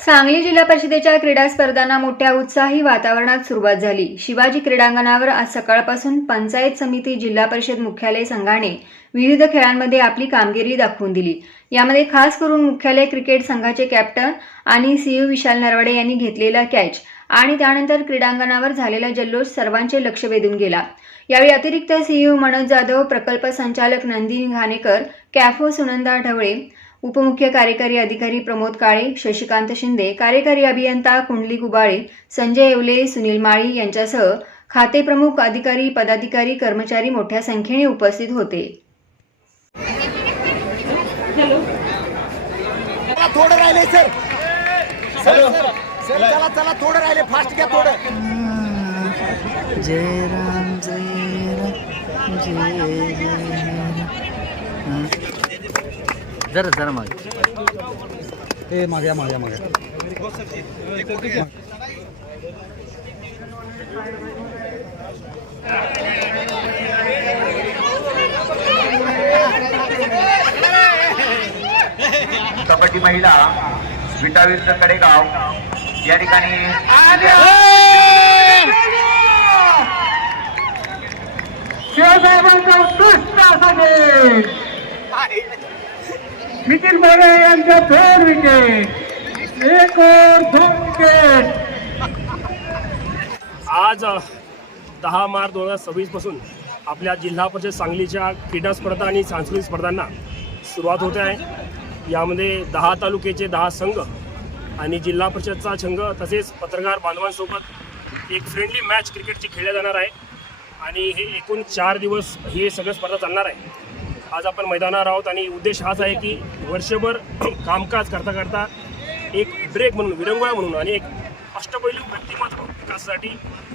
सांगली जिल्हा परिषदेच्या क्रीडा स्पर्धांना मोठ्या उत्साही वातावरणात सुरुवात झाली। शिवाजी क्रीडांगणावर आज सकाळपासून पंचायत समिती, जिल्हा परिषद मुख्यालय संघाने विविध खेळांमध्ये आपली कामगिरी दाखवून दिली। यामध्ये खास करून मुख्यालय क्रिकेट संघाचे कॅप्टन आणि सीईओ विशाल नरवडे यांनी घेतलेला कॅच आणि त्यानंतर क्रीडांगणावर झालेला जल्लोष सर्वांचे लक्ष वेधून गेला। यावेळी अतिरिक्त सीईओ मनोज जाधव, प्रकल्प संचालक नंदिनी घाणेकर, कॅफो सुनंदा ढवळे, उपमुख्य कार्यकारी अधिकारी प्रमोद काळे, शशिकांत शिंदे, कार्यकारी अभियंता कुंडली गुबाळे, संजय येवले, सुनील माळी यांच्यासह खाते प्रमुख, अधिकारी, पदाधिकारी, कर्मचारी मोठ्या संख्येने उपस्थित होते। थोडं राहिले सर, चला चला थोडं राहिले, फास्ट घ्या थोडं। जय राम जय राम जय जय जरा जरा मागे मागे मागे मागे कबड्डी महिला विटावीर कडेगाव या ठिकाणी शिवसाहेबांचा उत्कृष्ट असा खेळ, नितीन मोरे यांच्या 2 विकेट, 1 और 2 विकेट। आज 10 मार्च 2026 पासून आपल्या जिल्हा परिषद सांगलीच्या क्रीडा स्पर्धा आणि सांस्कृतिक स्पर्धांना सुरुवात होते आहे। यामध्ये 10 तालुक्याचे 10 संघ आणि जिल्हा परिषदचा संघ तसेच पत्रकार बांधवांसोबत एक फ्रेंडली मॅच क्रिकेटची खेळल्या जाणार आहे आणि हे एकूण 4 दिवस ही सगळं स्पर्धा चालणार आहे। आज आपण मैदानावर आहोत आणि उद्देश हाच आहे की वर्षभर कामकाज करता करता एक ब्रेक म्हणून, विरंगुळा म्हणून आणि एक अष्टपैलू व्यक्तिमत्व विकासासाठी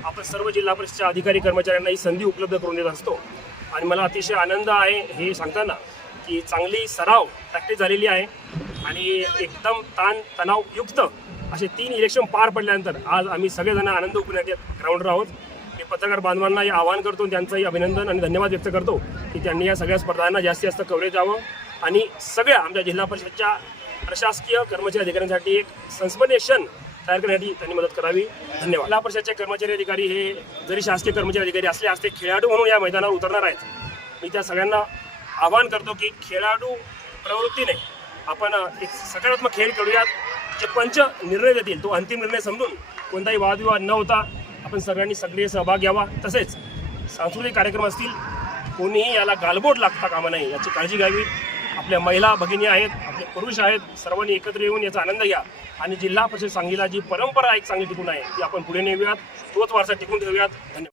आपण सर्व जिल्हा परिषदेच्या अधिकारी कर्मचाऱ्यांना ही संधी उपलब्ध करून देत असतो। आणि मला अतिशय आनंद आहे हे सांगताना की चांगली सराव प्रॅक्टिस झालेली आहे आणि एकदम तणावयुक्त असे 3 इलेक्शन पार पडल्यानंतर आज आम्ही सगळेजण आनंद उपविण्यात ग्राउंडवर आहोत। मी पत्रकार बांधवांना हे आवाहन करतो, त्यांचंही अभिनंदन आणि धन्यवाद व्यक्त करतो की त्यांनी या सगळ्या स्पर्धांना जास्तीत जास्त कव्हरेज द्यावं आणि सगळ्या आमच्या जिल्हा परिषदच्या प्रशासकीय कर्मचारी अधिकाऱ्यांसाठी एक सन्मानित तयार करण्यासाठी त्यांनी मदत करावी। धन्यवाद। जिल्हा परिषदचे कर्मचारी अधिकारी हे जरी शासकीय कर्मचारी अधिकारी असले असते खेळाडू म्हणून या मैदानावर उतरणार आहेत। मी त्या सगळ्यांना आवाहन करतो की खेळाडू प्रवृत्तीने आपण एक सकारात्मक खेळ खेळूयात। जे पंच निर्णय देतील तो अंतिम निर्णय समजून कोणताही वादविवाद न होता आपण सगळ्यांनी सक्रिय सहभाग घ्यावा। तसेच सांस्कृतिक कार्यक्रम असतील, कोणीही याला गालबोट लागता कामा नये याची काळजी घ्यावी। आपल्या महिला भगिनी आहेत, आपले पुरुष आहेत, सर्वांनी एकत्र येऊन याचा आनंद घ्या आणि जिल्हा परिषद सांगलीला जी परंपरा एक चांगली टिकून आहे ती आपण पुढे नेऊयात, तोच वारसा टिकून ठेवूयात। धन्यवाद।